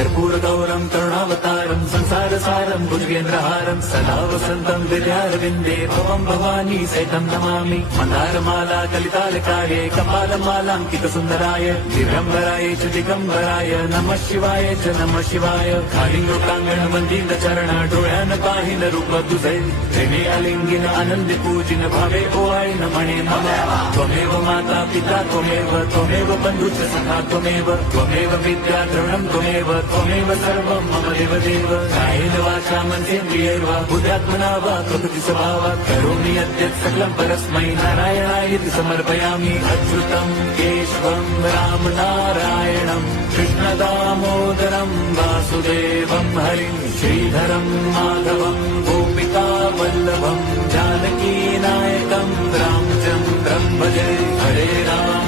कर्पूर गौरम करुणावतारम संसार सारम भुजगेंद्रहारम सदा वसंतम विद्यारविंदे भवम भवानी सहितं नमामि मंदारमाला कलितालकार्ये कपालमालांकित सुंदराय दिगंबराय च दिगंबराय नमः शिवाय च नमः शिवाय कालिंगोटांगण मंदिर चरण डोळ्यान पाहिन रूप तुझे प्रेमे आलिंगिन आनंदी पूजिन भावे ओवाळीन म्हणे मम त्वमेव माता पिता त्वमेव बंधुश्च सखा त्वमेव विद्या द्रविणं त्वमेव सर्वं मम देवदेव कायेन वाचा मनसेन्द्रियैर्वा बुद्ध्यात्मना वा प्रकृति स्वभावात् करोमि यद्यत् सकलं परस्मै नारायणायेति समर्पयामि अच्युतं केशवं राम नारायणं कृष्णदामोदरं वासुदेवं हरिं श्रीधरं माधवं गोपिका वल्लभं जानकी नायकं रामचन्द्रं भजे हरे राम